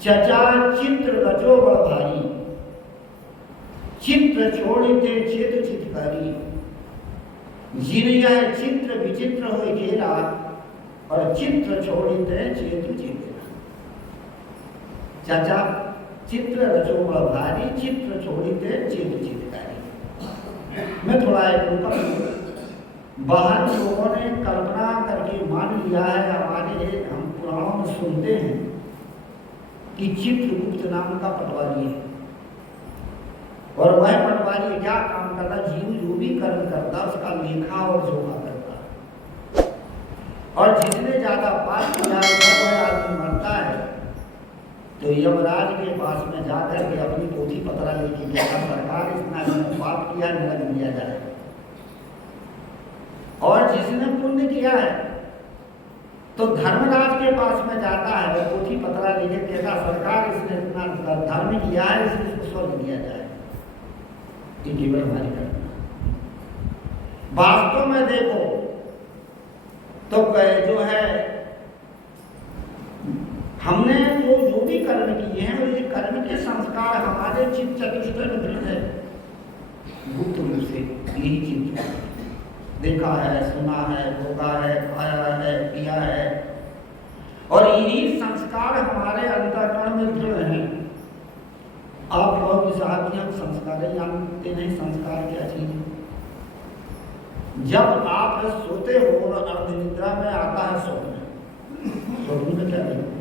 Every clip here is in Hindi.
चचा चित्र रचो बड़ भारी, चित्र छोड़ते चेत चितकारी। जिन यह चित्र विचित्र हो घेरा, और चित्र छोड़ते चेत चितरा। चचा चित्र रचो बड़ भारी, चित्र छोड़ते चेत चितकारी। मैं थोड़ा एक रुका। बाहर लोगों ने कल्पना करके मान लिया है, हमारे हम पुराणों में सुनते हैं कि चित्रगुप्त नाम का पटवारी है, और वह पटवारी क्या काम करता, जीव जो भी कर्म करता उसका लेखा और जोखा करता, और जिसने ज्यादा पाप किया वह आदमी मरता है तो यमराज के पास में जाकर के अपनी पोथी पत्रा लेके कहता, सरकार इतना पाप किया नरक दिया जाए। और जिसने पुण्य किया है तो धर्मराज के पास में जाता है, वो पोथी पत्रा लेके कहता, सरकार इसने इतना धर्म किया है, इसलिए इसको स्वर्ग दिया जाए। ये केवल हमारी कल्पना। वास्तव में देखो तो जो है हमने जो भी कर्म किए हैं, ये कर्म के संस्कार हमारे चित्त चतुष्टय में दृढ़ है, गुप्त रूप से यही चित्त देखा है, सुना है, भोगा है, खाया है, पिया है, और यही संस्कार हमारे अंतःकरण में दृढ़ हैं। आप लोग साहब जी हम संस्कार जानते नहीं, संस्कार क्या चीज है। जब आप सोते हो और अर्ध निद्रा में आता है स्वप्न में क्या देखते,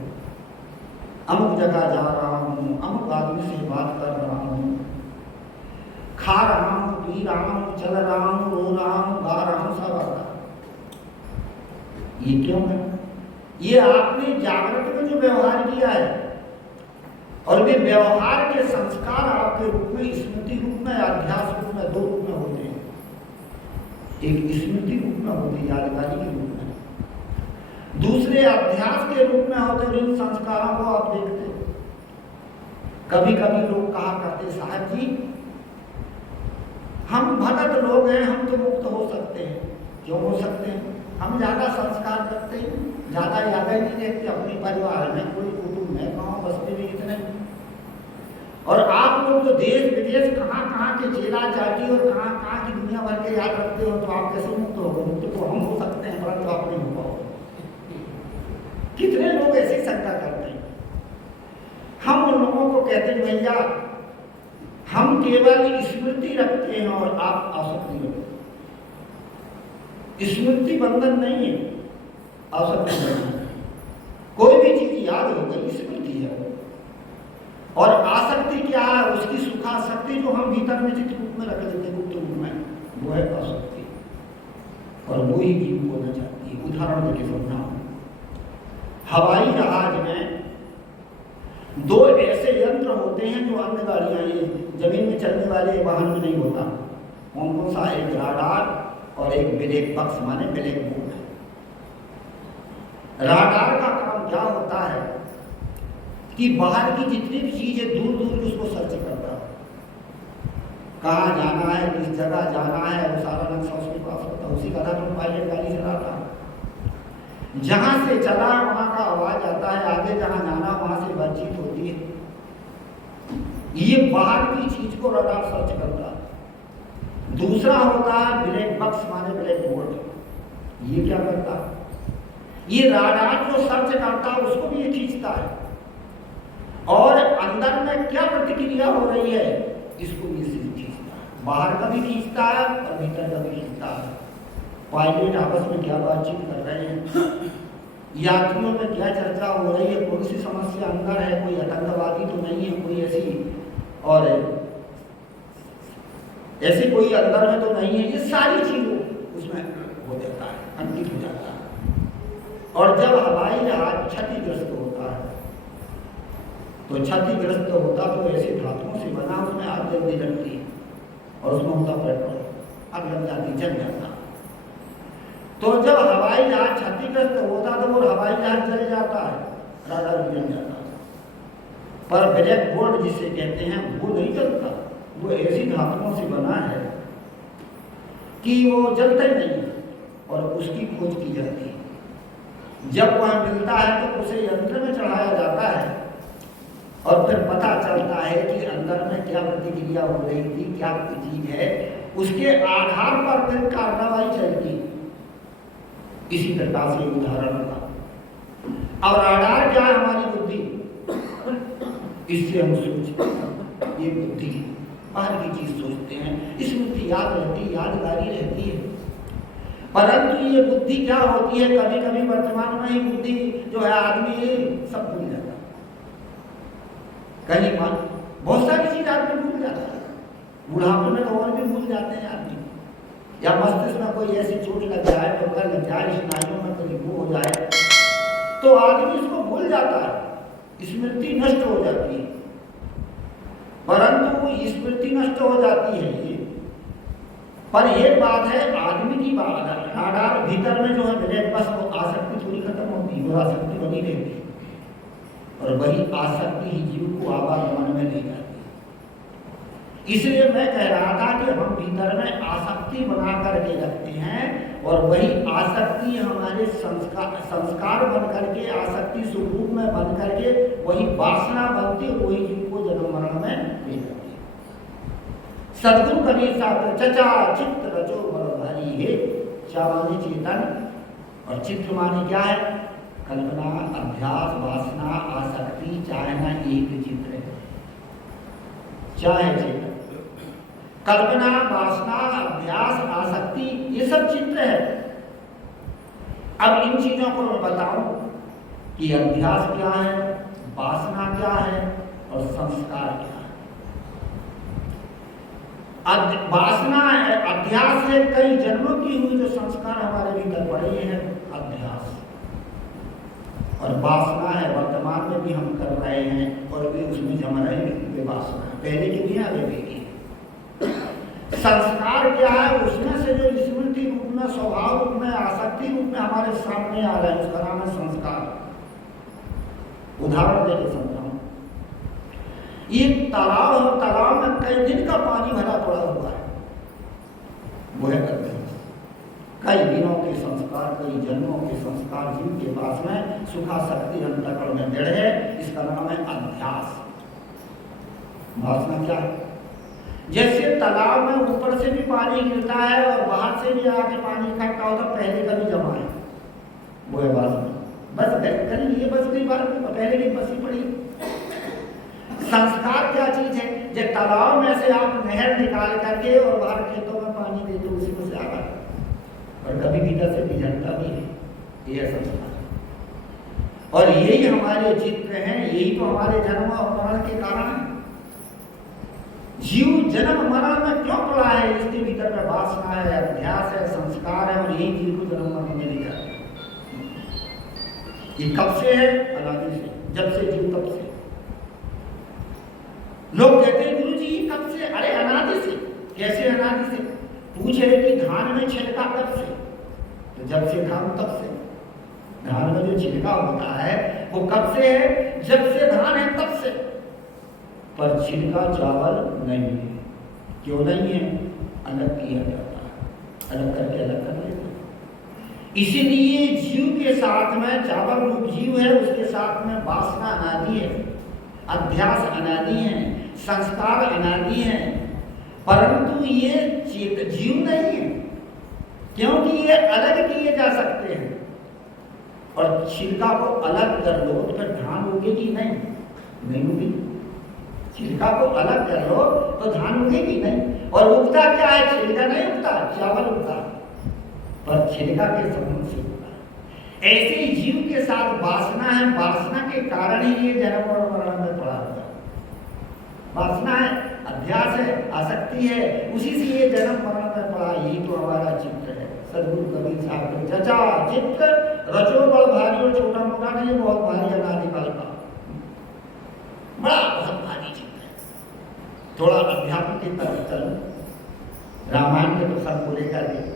अमुक जगह जा रहा हूँ, अमुक आदमी से बात कर रहा हूँ, खा रहा हूँ, पी रहा हूँ, चल रहा हूँ, रो रहा हूँ, गा रहा हूँ, सब आता। ये क्यों है? ये आपने जागृत में जो व्यवहार किया है, और वे व्यवहार के संस्कार आपके रूप में, स्मृति रूप में, अध्यास रूप में, दो रूप में होते हैं। एक स्मृति रूप में होते हैं, यादगारी के रूप में, दूसरे अध्यास के रूप में होते हैं। इन संस्कारों को आप देखते हो, कभी कभी लोग कहा करते, साहब जी हम भगत लोग हैं, हम तो मुक्त हो सकते हैं। क्यों हो सकते हैं? हम ज्यादा संस्कार करते हैं, ज्यादा यादें नहीं रखते, अपने परिवार में कोई कुटुंब में, गाँव बस्ती में इतने। और आप लोग तो देश विदेश कहाँ कहाँ के चेला चाटी और कहाँ कहाँ की दुनिया भर के याद रखते हो, तो आप कैसे मुक्त हो? मुक्त तो हम हो सकते हैं, परंतु आप नहीं हो पाओगे। कितने लोग ऐसी शंका करते हैं। हम उन लोगों को कहते हैं, भैया हम केवल स्मृति रखते हैं और आप आसक्ति रखते हैं। स्मृति बंधन नहीं है, आसक्ति बंधन है। कोई भी चीज याद हो गई स्मृति है, और आसक्ति क्या है? उसकी सुखासक्ति जो हम भीतर में चित्त रूप में रख लेते हैं, गुप्त रूप में, वो है आसक्ति, और वो ही जीव होना चाहती है। उदाहरण देके समझाऊं, हवाई जहाज में दो ऐसे यंत्र होते हैं जो अन्य गाड़ियां, ये जमीन में चलने वाले वाहन में नहीं होता। कौन कौन सा? एक राडार और एक ब्लैक बॉक्स, माने ब्लैक बोर्ड। राडार का काम क्या होता है कि बाहर की जितनी भी चीजें दूर दूर की उसको सर्च करता है, कहाँ जाना है, किस जगह जाना है, वो सारा नक्शा उसके पास होता है। उसी का आधार पर पायलट गाड़ी चलाता है। जहां से चला वहां का आवाज आता है, आगे जहां जाना वहां से बातचीत होती है। ये बाहर की चीज को रडार सर्च करता है। दूसरा होता है ब्लैक बॉक्स, माने ब्लैक बोर्ड। ये क्या करता है? ये रडार जो सर्च करता है उसको भी ये खींचता है, और अंदर में क्या प्रतिक्रिया हो रही है इसको भी खींचता है। बाहर का भी खींचता है और भीतर का भी खींचता है। पायलट आपस में क्या बातचीत कर रहे हैं, यात्रियों में क्या चर्चा हो रही है, कौन सी समस्या अंदर है, कोई आतंकवादी तो नहीं है, कोई ऐसी और ऐसी कोई अंदर में तो नहीं है। ये सारी चीजें उसमें हो जाता है, अंकित हो जाता है। और जब हवाई जहाज क्षतिग्रस्त होता है, तो क्षतिग्रस्त होता तो ऐसे धातुओं से बना, उसमें आग जल्दी लगती है, और उसमें होता पेट्रोल, आग लग जाती, जल जाता। तो जब हवाई जहाज क्षतिग्रस्त होता तो वो हवाई जहाज जल जाता है, राडार भी जल जाता है। पर ब्लैक बोर्ड जिसे कहते हैं वो नहीं जलता। वो ऐसी धातुओं से बना है कि वो जलता ही नहीं, और उसकी खोज की जाती है। जब वह मिलता है तो उसे यंत्र में चढ़ाया जाता है, और फिर पता चलता है कि अंदर में क्या प्रतिक्रिया हो रही थी, क्या चीज है, उसके आधार पर फिर कार्रवाई चलती। इसी प्रकार से उदाहरण था। और आधार क्या है? हमारी बुद्धि। इससे हम सोचते हैं, ये बुद्धि बाहर की चीज सोचते हैं, स्मृति याद रहती, यादगारी रहती है। परंतु ये बुद्धि क्या होती है, कभी कभी वर्तमान में ही बुद्धि जो है आदमी सब भूल जाता है। कहीं बहुत सारी चीज आदमी भूल जाता है। बुढ़ापे में तो और भी भूल जाते हैं आदमी, या मस्तिष्क में कोई ऐसी चोट लग जाए, ठोकर लग जाए, स्नायुओं में कोई वो हो जाए तो आदमी इसको भूल जाता है, स्मृति नष्ट हो जाती है। परंतु स्मृति नष्ट हो जाती है ये, पर एक बात है, आदमी की बात आधार भीतर में जो है बस वो आसक्ति थोड़ी खत्म होती है, वो आसक्ति बनी रहती है, और वही आसक्ति ही जीव को आवागमन में ले जाती है। इसलिए मैं कह रहा था कि हम भीतर में आसक्ति बना करके रखते हैं, और वही आसक्ति हमारे संस्कार बन करके, आसक्ति स्वरूप में बन करके वही वासना बनती, वही जीव को जन्म मरण में ले जाती है। सदगुरु कबीर साहब चचा चित्त रचो बड़ भारी है, चा माने चेतन और चित्त माने क्या है? कल्पना, अभ्यास, वासना, आसक्ति, चाहना एक चित्र है, चाहे चेतन। कल्पना, वासना, अभ्यास, आसक्ति ये सब चित्र है। अब इन चीजों को मैं बताऊं कि अभ्यास क्या है, वासना क्या है और संस्कार क्या है। वासना है, अभ्यास है, कई जन्मों की हुई जो संस्कार हमारे भीतर पड़े हैं, अभ्यास। और वासना है, वर्तमान में भी हम कर रहे हैं और भी उसमें जम रहे हैं, वे वासना है, पहले की भी आगे भी की। संस्कार क्या है? उसमें से जो स्मृति रूप में, स्वभाव रूप में, आसक्ति रूप में हमारे सामने आ रहा है, उसका नाम है संस्कार। उदाहरण देकर समझाऊं, ये तालाब है, तालाब में कई दिन का पानी भरा पड़ा हुआ है, वो है अभ्यास। कई दिनों के संस्कार, कई जन्मों के संस्कार जीव के पास में सुखासक्ति अंतःकरण में जड़ है, इसका नाम है अभ्यास। वासना क्या है? जैसे तालाब में ऊपर से भी पानी गिरता है और बाहर से भी आके पानी इकट्ठा होता, पहले कभी जमा है, वो है वासना। बस कर लिए, बस कई बार पहले की बसी पड़ी। संस्कार क्या चीज है? जब तालाब में से आप नहर निकाल करके और बाहर खेतों में पानी देते, उसी में से आ रहा है, और कभी भीतर से बिझड़ता भी है, ये संस्कार। और यही हमारे चित्र हैं, यही तो हमारे जन्म और मरण के कारण है। जीव जन्म मरण में क्यों पड़ा है? इसके भीतर में वासना है, अभ्यास है, संस्कार है, और यही जीव को जन्म मरण में ले जाता है। ये कब से है? अनादि से, जब से जीव तब से। लोग कहते हैं गुरु जी कब से? अरे अनादि से। कैसे अनादि से? पूछ रहे कि धान में छिलका कब से? तो जब से धान तब से। धान में जो छिलका होता है वो कब से है? जब से धान है तब से। पर छिलका चावल नहीं है। क्यों नहीं है? अलग किया जाता है, अलग करके अलग कर लेते हैं। इसीलिए जीव के साथ में, चावल रूप जीव है, उसके साथ में वासना अनादि है, अध्यास अनादि है, संस्कार अनादि है, परंतु ये जीव नहीं है, क्योंकि ये अलग किए जा सकते हैं। और छिलका को अलग कर लो तो फिर धान उगेगी नहीं उगेगी। छिलका को अलग कर लो तो धान उगेगी नहीं। और उगता क्या है? छिलका नहीं उगता, चावल उगता, पर छिलका के संबंध से उगता है। ऐसे ही जीव के साथ वासना है, वासना के कारण ही ये जन्म और मरण में पड़ा हुआ है। वासना है, अभ्यास है, आसक्ति है, उसी से ये जन्म मरण में पड़ा। यही तो हमारा चित्र है। सदगुरु कबीर साहब के चचा चित्र रचो बड़ भारी, और छोटा मोटा नहीं, बहुत भारी अनादिकाल का बड़ा बहुत भारी चित्र है। थोड़ा अध्यात्म की तरफ चलो। रामायण के तो सब को लेकर के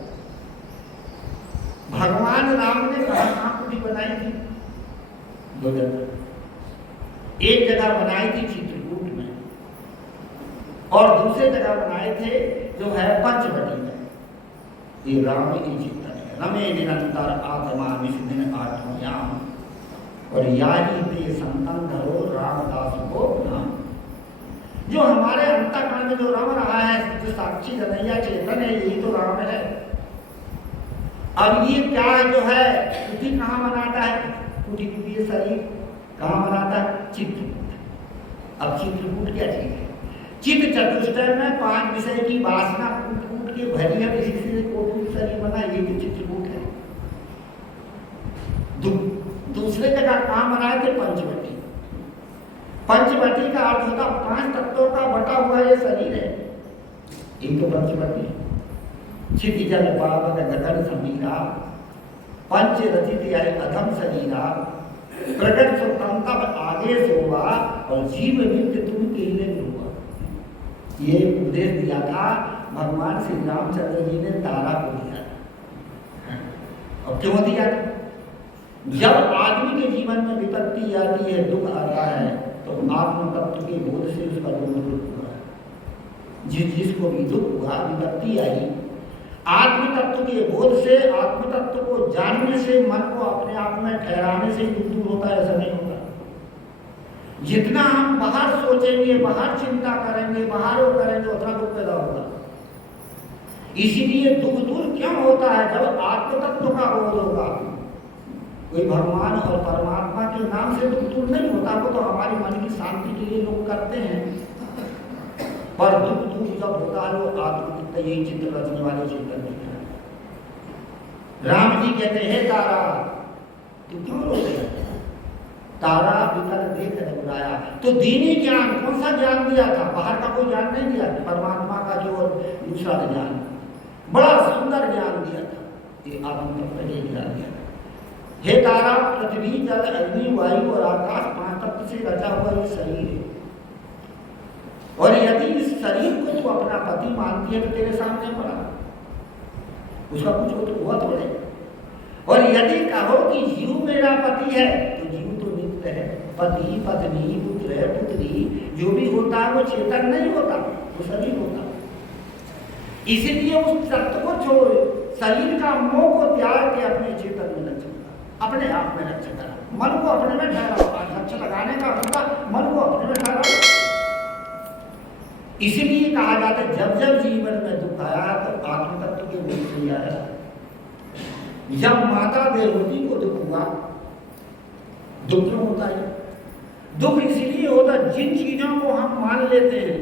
भगवान राम ने कहाँ कुटी बनाई थी? दो जगह। एक जगह बनाई थी चित्रकूट में, और दूसरे जगह बनाए थे जो है पंचवटी में। ये राम की चिंतन है। रमे निरंतर आत्मा निष्दिन आत्मयाम, और याही ते संतन धरो रामदास को हमारे अंतःकरण में जो रम रहा है, जो साक्षी रमैया चेतन है, यही तो राम है। अब ये क्या है जो है कुटी कहाँ बनाता है? कुटी कुटी ये शरीर कहाँ बनाता है? चित्रकूट। अब चित्रकूट क्या चीज है? चित्त चतुष्टय में 5 विषय की वासना कूट कूट के भरी है, इसी से कोटि शरीर बना, ये तो चित्रकूट है। दूसरे जगह कहाँ बनाए थे? पंचवटी। पंचवटी का अर्थ होता 5 तत्वों का बटा हुआ ये शरीर है, ये तो पंचवटी। क्षिति जल पावक गगन समीरा, पंच रचित अधम शरीरा, प्रकट स्वतंत्र आगे सोवा, और जीव नित्य तुम केले हुआ। ये उपदेश दिया था भगवान श्री रामचंद्र जी ने तारा को दिया। अब क्यों दिया? जब आदमी के जीवन में विपत्ति आती है, दुख आता है, तो आत्म तत्व के बोध से उसका दुख हुआ। जिसको भी दुख हुआ, विपत्ति आई, आत्म तत्व के बोध से, आत्म तत्व को जानने से, मन को अपने आप में ठहराने से दुख दूर होता है, ऐसा नहीं होता। जितना हम बाहर सोचेंगे, बाहर चिंता करेंगे, बाहर वो करेंगे, उतना दुख पैदा होगा। इसीलिए दुख दूर क्यों होता है? जब आत्म तत्व का बोध होगा। कोई भगवान और परमात्मा के नाम से दुख दूर नहीं होता, वो तो हमारी मन की शांति के लिए लोग करते हैं। पर दुख दूर जब होता है वो आत्मतत्व, यही चित्र रचने वाले चेतन दिख रहा है। राम जी कहते हैं, तारा तू क्यों रो रहे? तारा विकल देख रघुराया। तो दीनी ज्ञान, कौन सा ज्ञान दिया था? बाहर का कोई ज्ञान नहीं दिया, परमात्मा का जो दूसरा ज्ञान, बड़ा सुंदर ज्ञान दिया था। ये आत्मतत्व का ज्ञान दिया था। हे तारा, पृथ्वी जल अग्नि वायु और आकाश 5 तत्व से रचा हुआ ये शरीर है, और यदि इस शरीर को तू अपना पति मानती है तो तेरे सामने पड़ा, उसका कुछ तो हुआ थोड़े। और यदि कहो कि जीव मेरा पति है, तो जीव तो नित्य है। पति पत्नी पुत्र पुत्री जो भी होता है वो चेतन नहीं होता, वो शरीर होता। इसीलिए उस तत्व को छोड़, शरीर का मोह को त्याग के अपने चेतन में लक्ष्य, अपने आप में लक्ष्य करा, मन को अपने में ठहराओ। लक्ष्य लगाने का मतलब मन को अपने में ठहराओ। इसीलिए कहा जाता है जब जब जीवन में दुख आया तो आत्म तत्व के बोध से आया। जब माता देवहूति को दुख हुआ, दुख क्यों होता है? दुख इसलिए होता जिन चीजों को हम मान लेते हैं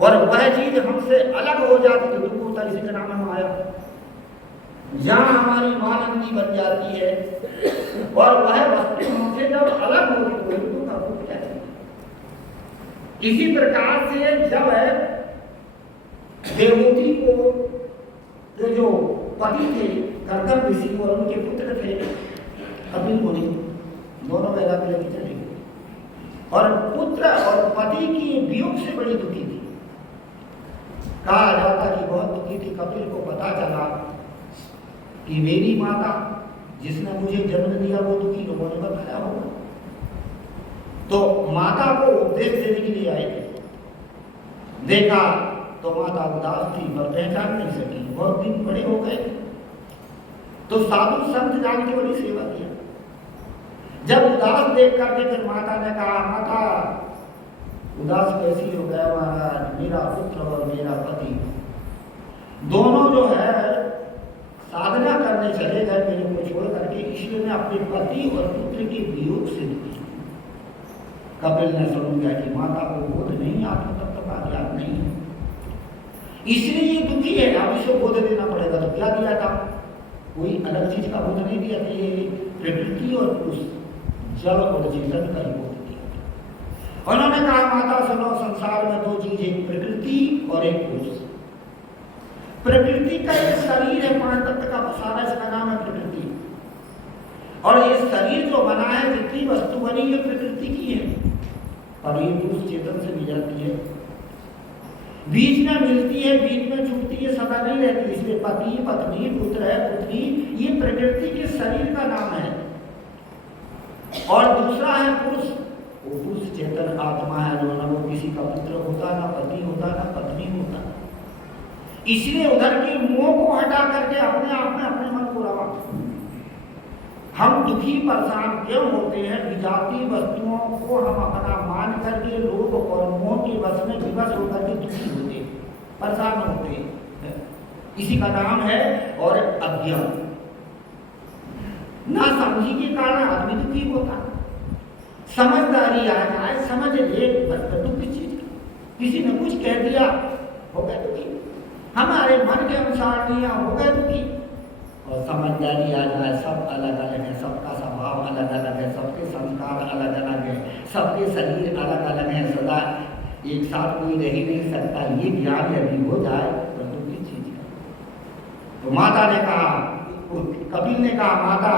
और वह चीज हमसे अलग हो जाती तो दुख होता है। इसी का नाम है माया। जहाँ हमारी मानंदी बन जाती है और वह वस्तु हमसे जब अलग होती तो वही दुख का दुख है। इसी प्रकार से जब देवहूति को जो पति थे कर्दम ऋषि और उनके पुत्र थे कपिल मुनि, दोनों वेला पे लेके चले गए, और पुत्र और पति की वियोग से बड़ी दुखी थी। कहा जाता कि बहुत दुखी थी। कपिल को पता चला कि मेरी माता जिसने मुझे जन्म दिया वो दुखी, लोगों ने बताया होगा। तो माता को उपदेश देने के लिए आए थे। देखा तो माता उदास थी, पर पहचान नहीं सकी, बहुत दिन बड़े हो गए। तो साधु संत जान के बड़ी सेवा किया। जब उदास देख करके फिर माता ने कहा, माता उदास कैसी हो गया महाराज? मेरा पुत्र और मेरा पति दोनों जो है साधना करने चले गए मेरे को छोड़ करके, इसलिए मैं अपने पति और पुत्र के वियोग से दुखी। कपिल ने समझ गया कि माता को बोध नहीं, आत्म तत्व का ज्ञान नहीं है, इसलिए ये दुखी है। अब इसे बोध देना पड़ेगा। तो क्या दिया था? कोई अलग चीज का बोध नहीं दिया था, ये प्रकृति और पुरुष, जल और चेतन का ही बोध दिया। उन्होंने कहा, माता सुनो, संसार में 2 चीज है, प्रकृति और एक पुरुष। प्रकृति का ये शरीर है, 5 तत्व का सारा, इसका नाम है प्रकृति। और ये शरीर जो बना है, जितनी वस्तु बनी है प्रकृति की है, और ये पुरुष चेतन से मिल जाती है, बीच में मिलती है, बीच में छूटती है, सदा नहीं रहती। इसलिए पति पत्नी पुत्र है पुत्री, ये प्रकृति के शरीर का नाम है। और दूसरा है पुरुष, वो पुरुष चेतन आत्मा है, जो न वो किसी का पुत्र होता, ना पति होता, ना पत्नी होता। इसलिए उधर के मोह को हटा करके अपने आप में अपने मन को रवा। हम दुखी परेशान क्यों होते हैं? विजातीय वस्तुओं को हम अपना मान करके लोभ और मोह के वश में परेशान होते हैं। इसी का नाम है और अज्ञान। ना समझी के कारण आदमी दुखी होता। समझदारी आ जाए, समझ ले, बस दुख किस चीज का? किसी ने कुछ कह दिया हो गए दुखी, हमारे मन के अनुसार नहीं हो गए दुखी। और समझदारी आ जाए, सब अलग अलग है, सबका स्वभाव अलग अलग है, सबके संस्कार अलग अलग है, सबके शरीर अलग अलग है, सदा एक साथ कोई रह ही नहीं सकता। ये ज्ञान यदि हो जाए तो दुख किस चीज का? तो माता ने कहा, कपिल ने कहा, माता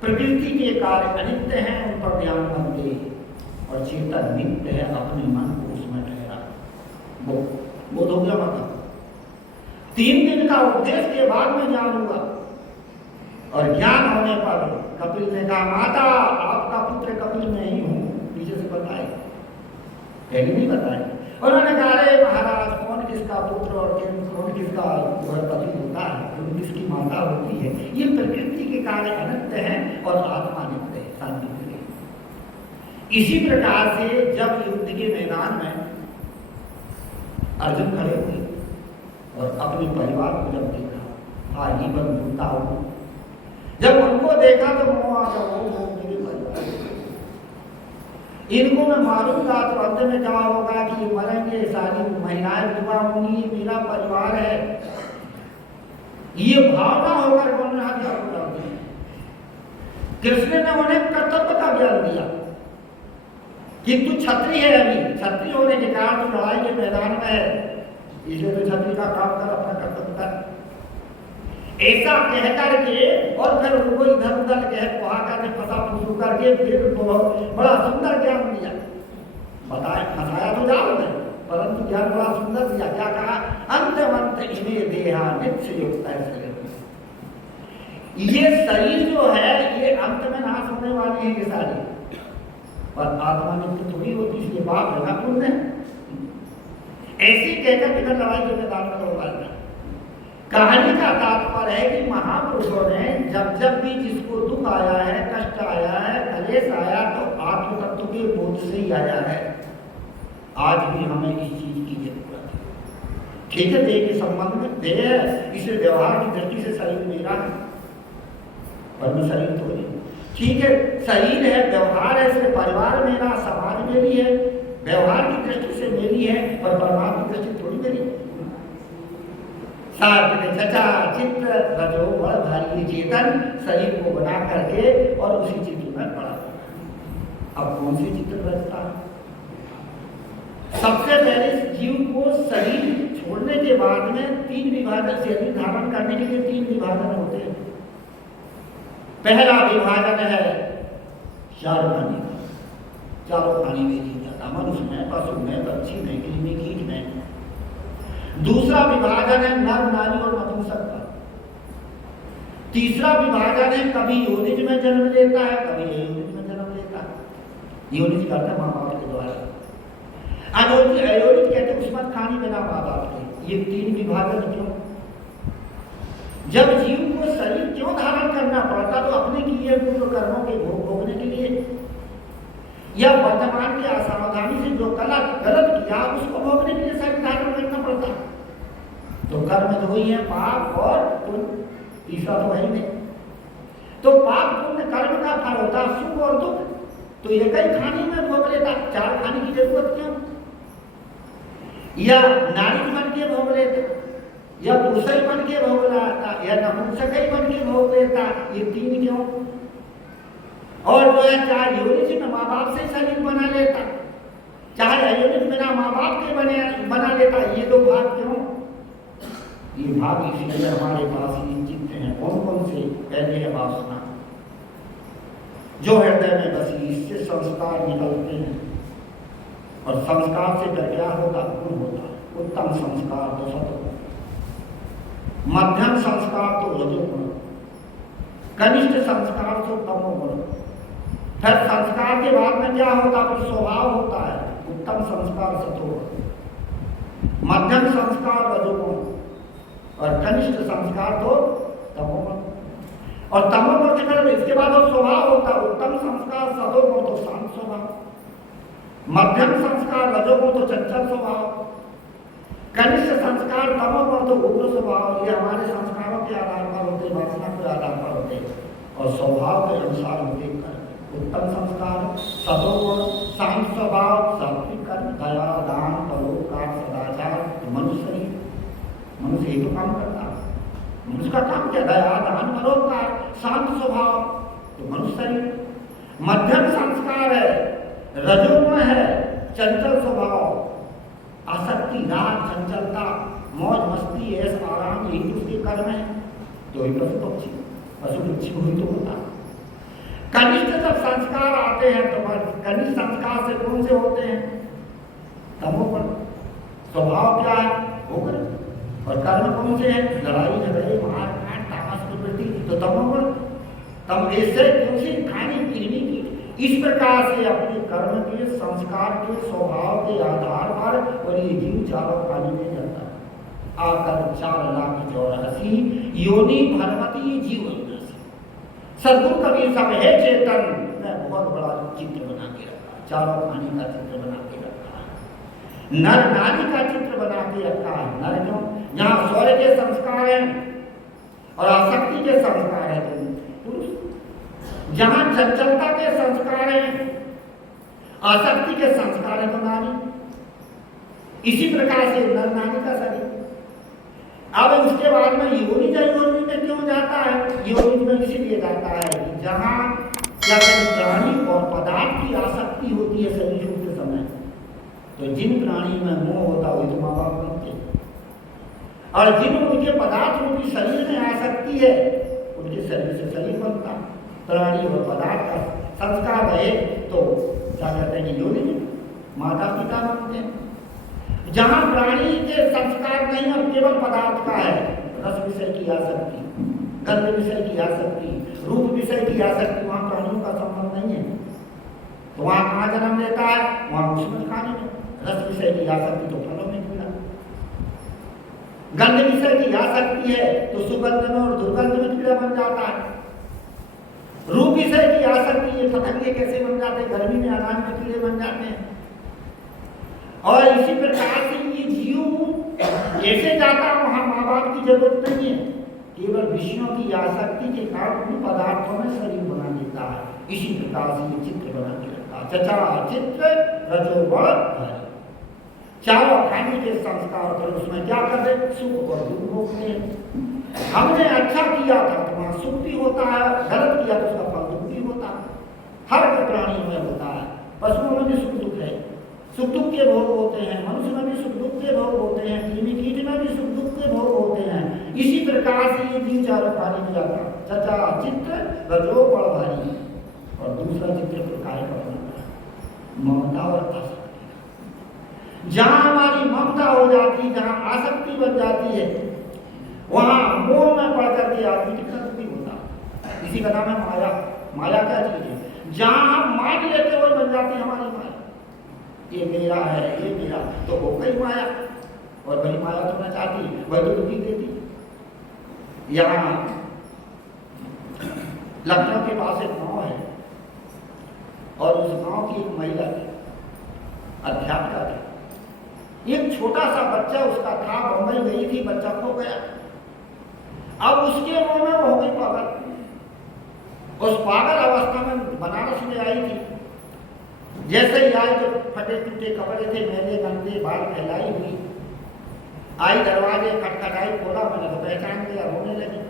प्रकृति के कार्य अनित्य हैं, उन पर ध्यान मत दे, और चेतन नित्य है, अपने मन को उसमें ठहरा। बोध हो गया माता? 3 दिन का उपदेश के बाद में ज्ञान हुआ, और ज्ञान होने पर कपिल ने कहा, माता आपका पुत्र कपिल मैं ही हूं। पीछे से बताए, पहले नहीं बताए। उन्होंने कहा, अरे महाराज, कौन किसका पुत्र और कौन किसका पति होता है, कौन किसकी माता होती है? ये प्रकृति के कार्य अनित्य हैं और आत्मा नित्य है, शांति के। इसी प्रकार से जब युद्ध के मैदान में अर्जुन खड़े हुए और अपने परिवार को जब देखा, भाई बंधुता हो, जब उनको देखा तो मोह आ गया, मेरे परिवार, इनको मैं मारूंगा तो अंत में क्या होगा कि मरेंगे, सारी महिलाएं विधवा होंगी, ये मेरा परिवार है। ये भावना होकर उन्होंने हथियार उठा दिया। कृष्ण ने उन्हें कर्तव्य का ज्ञान दिया कि तू क्षत्रिय है, अभी क्षत्रिय होने के कारण तू लड़ाई के मैदान में है, इसलिए तो क्षत्रिय का काम कर, अपना कर्तव्य कर। ऐसा कह करके और फिर उनको इधर उधर कह वहां करके फंसा फूसू करके फिर बड़ा सुंदर ज्ञान दिया। बताया, फंसाया तो जाओ में, परंतु ज्ञान बड़ा सुंदर दिया। क्या कहा? अंतवंत इमे देहा नित्य युक्त है शरीर। ये शरीर जो है ये अंत में नाश होने वाली है ये सारी, पर आत्मा नित्य थोड़ी होती, इसलिए बाप है ना पुण्य। ऐसी कहकर बिना लड़ाई के मैदान में दौड़वाना। कहानी का तात्पर्य है कि महापुरुषों ने जब जब भी जिसको दुख आया है, कष्ट आया है, कलेश आया, तो आत्म तत्व के बोध से ही आया है। आज भी हमें इस चीज की जरूरत है। ठीक है, देह के संबंध में देह है, इसे व्यवहार की दृष्टि से शरीर मेरा है, पर मैं शरीर थोड़ी। ठीक है, शरीर है, व्यवहार है, इसलिए परिवार मेरा, समाज मेरी है, व्यवहार की दृष्टि से मेरी है, पर परमात्मा की दृष्टि थोड़ी मेरी है। चचा चित्त रजो बड़ भारी चेतन शरीर को बना करके और उसी चित्र में पड़ा। अब कौन सी चित्र रचता है? सबसे पहले जीव को शरीर छोड़ने के बाद में 3 विभाजन, शरीर धारण करने के लिए 3 विभाजन होते हैं। पहला विभाजन है चार प्राणी, चारों प्राणी में जीव जाता, मनुष्य में, पशु में, पक्षी में, कृमि कीट में। दूसरा विभाजन है नर नारी और नपुंसक का। तीसरा विभाजन है कभी योनिज में जन्म लेता है, कभी अयोनिज में जन्म लेता है। योनिज करता है माँ बाप के द्वारा, अयोनिज कहते उस्मत खानी बिना माँ बाप के। ये 3 विभाजन क्यों? जब जीव को शरीर क्यों धारण करना पड़ता? तो अपने किए पूर्व कर्मों के भोग भोगने के लिए, या वर्तमान की असावधानी से जो गलत किया उसको भोगने के लिए शरीर धारण करना पड़ता। तो कर्म 2 ही है, पाप और पुण्य, तीसरा तो है ही नहीं। तो पाप पुण्य कर्म का फल होता सुख और दुख, तो एक ही खाने में भोग लेता, 4 खाने की जरूरत क्यों? या नारी बन के भोग लेते, या पुरुष बन के भोग लेता, या नपुंसक बन के भोग लेता, ये 3 क्यों? और जो है चाहे योनिज में माँ बाप से शरीर बना लेता, चाहे अयोनिज बिना माँ बाप के बना लेता, ये 2 भाग क्यों? ये भाग इसलिए हमारे पास ही चित्त हैं। कौन कौन से? पहले है वासना, जो हृदय में बसी, इससे संस्कार निकलते हैं, और संस्कार से फिर क्या होता? गुण होता। उत्तम संस्कार तो सत्गुण, मध्यम संस्कार तो रजोगुण, कनिष्ठ संस्कार तो तमोगुण। फिर संस्कार के बाद में क्या होता? फिर स्वभाव होता है। उत्तम संस्कार सतोगुण, मध्यम संस्कार रजोगुण, और कनिष्ठ संस्कार तो तमोगुण। और तमोगुण के फिर इसके बाद स्वभाव होता है। उत्तम संस्कार सतोगुण तो शांत स्वभाव, मध्यम संस्कार रजोगुण तो चंचल स्वभाव, कनिष्ठ संस्कार तमोगुण तो उग्र स्वभाव, ये हमारे संस्कारों के आधार पर होते, वासना के आधार पर होते और स्वभाव के अनुसार होते कर्म। उत्तम संस्कार सतोगुण शांत स्वभाव, सात्विक कर्म, दया, दान, परोपकार, सदाचार। तो मनुष्य एक काम करता है, मनुष्य का काम क्या? दया, दान, परोपकार, शांत स्वभाव। तो मनुष्य मध्यम संस्कार है, रजोगुण है, चंचल स्वभाव, आसक्ति, राग, चंचलता, मौज मस्ती, ऐश आराम, यही उसके कर्म है। तो ही पशु पक्षी को ही तो होता। कनिष्ठ जब संस्कार आते हैं तो कनिष्ठ संस्कार से कौन से होते हैं? तमोगुण। स्वभाव क्या है? उग्र। और कर्म कौन से हैं? लड़ाई झगड़े, मार काट, तामस प्रवृत्ति, तो तमोगुण। तम ऐसे कौन सी खाने पीने की, इस प्रकार से अपने कर्म के, संस्कार के, स्वभाव के आधार पर और ये जीव चारों पानी में जाता है। आकर 4,84,000 योनि भरवती जीवन। सदगुरु कबीर साहब है चेतन में बहुत बड़ा चित्र बना के रखा, चारों पानी का चित्र बना के रखा है, नर नारी का चित्र बना के रखा है। नर क्यों? जहाँ स्वर्ग के संस्कार हैं और आसक्ति के संस्कार है तो पुरुष, जहाँ चंचलता के संस्कार हैं, आसक्ति के संस्कार है तो नारी। इसी प्रकार से नर नारी का शरीर। अब उसके बाद में योनि में क्यों जाता है? योनि में इसलिए जाता है कि जहाँ क्या प्राणी और पदार्थ की आसक्ति होती है शरीर होते समय, तो जिन प्राणी में मोह होता वही तो माँ बाप बनते, और जिन उनके पदार्थ रूपी शरीर में आसक्ति है उनके शरीर से शरीर बनता। प्राणी और पदार्थ का संस्कार रहे तो क्या कहते हैं कि योनि में माता पिता बनते हैं। जहाँ प्राणी के संस्कार नहीं और केवल पदार्थ का है, रस विषय की आसक्ति, गंध विषय की आसक्ति, रूप विषय की आसक्ति, वहाँ प्राणियों का संबंध नहीं है, तो वहाँ कहाँ जन्म लेता है? वहाँ उसमें खाने में। रस विषय की आसक्ति तो फलों में मिला, गंध विषय की आसक्ति है तो सुगंध में और दुर्गंध में कीड़ा बन जाता है। रूप विषय की आसक्ति है, पतंगे कैसे बन जाते हैं? गर्मी में अनाज में कीड़े बन जाते हैं। और इसी प्रकार से ये जीव जैसे जाता वहां माँ बाप की जरूरत नहीं है, केवल विषयों की आसक्ति के कारण उन पदार्थों में शरीर बना देता है। इसी प्रकार से ये चित्र बना के रखा, चचा चित्र रजोगुण, चारों खाने के संस्कार पर उसमें क्या कर दे? सुख और दुख भोगते हैं। हमने अच्छा किया था तो वहां सुख भी होता है, गलत किया तो उसका फल दुख भी होता है। हर प्राणी में होता है, पशुओं में भी सुख दुख है, सुख दुख के भोग होते हैं, मनुष्य में भी सुख दुख के भोग होते हैं, कृमि कीट में भी सुख दुख के भोग होते हैं। इसी प्रकार से ये जीव चारों पानी में जाता। चचा चित्र रजो बड़ भारी, और दूसरा चित्र प्रकार का बनता है ममता और आसक्ति। जहाँ हमारी ममता हो जाती, जहाँ आसक्ति बन जाती है, वहाँ मोह में पड़ करके आदमी कितना दुखी होता है। इसी का नाम है माया। माया क्या चीज है? जहाँ हम मान लेते वही बन जाती है हमारी माया। ये मेरा है, ये मेरा, तो हो गई माया, और वही माया तो मैं चाहती, वही तो दुखी देती। यहाँ लखनऊ के पास एक गाँव है और उस गाँव की एक महिला थी, अध्यापिका थी। एक छोटा सा बच्चा उसका था, बम्बई गई थी, बच्चा खो गया। अब उसके मुंह में वो हो गई पागल। उस पागल अवस्था में बनारस में आई थी। जैसे ही आई तो फटे टूटे कपड़े थे, मेले गंदे, बाल फैलाई हुई, आई, दरवाजे खटखटाई, खोला, मैंने तो पहचान लिया, रोने लगी।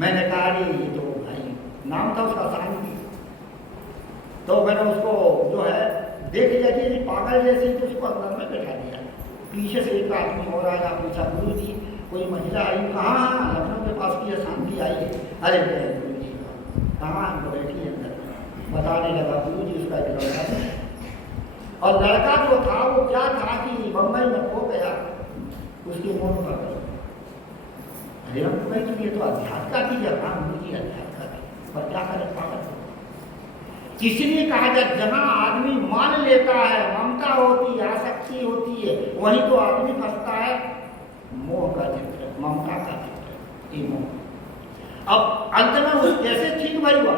मैंने कहा ये तो भाई, नाम था उसका शांति। तो मैंने उसको जो है देख लिया कि पागल जैसी, तो उसको अंदर में बैठा दिया। पीछे से एक आदमी और आया, पूछा गुरु जी कोई महिला आई? कहाँ? हाँ, लखनऊ के पास की शांति आई है। अरे गुरु जी कहाँ? बैठी है अंदर। बताने लगा गुरु जी उसका एक लड़का था, और लड़का जो था वो क्या था कि बम्बई में खो गया, उसके मुंह पर। अरे हम भाई तो ये तो अध्यात्म का थी, हाँ गुरु जी अध्यात्म का थी, पर क्या करें पागल। इसलिए कहा जाए जहाँ आदमी मान लेता है, ममता होती है, आसक्ति होती है, वहीं तो आदमी फंसता है। मोह का चित्र, ममता का चित्र, ये मोह। अब अंत में उस कैसे ठीक भाई हुआ,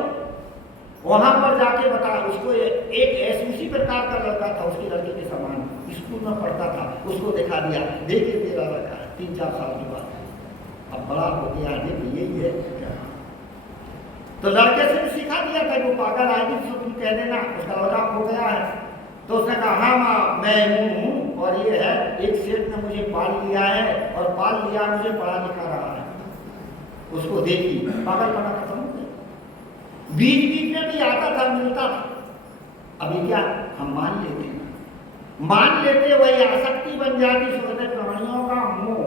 वहां पर जाके बता उसको एक ऐसे उसी प्रकार का लड़का था, उसकी लड़के के समान, स्कूल में पढ़ता था, उसको दिखा दिया, देखिए तेरा लड़का 3-4 साल की बात है, अब बड़ा हो गया है, यही है क्या? तो लड़के से भी सिखा दिया था, वो पागल आएगी तो तुम कह देना उसका लड़का हो गया है। तो उसने कहा हाँ माँ मैं हूँ और ये है, एक सेठ ने मुझे पाल लिया है और पाल लिया मुझे पढ़ा लिखा रहा है। उसको देखी, पागलपना खत्म हो गया। बीच बीच में भी आता था, मिलता था। अभी क्या हम मान लेते हैं, मान लेते वही आसक्ति बन जाती। सोचते प्राणियों का मोह,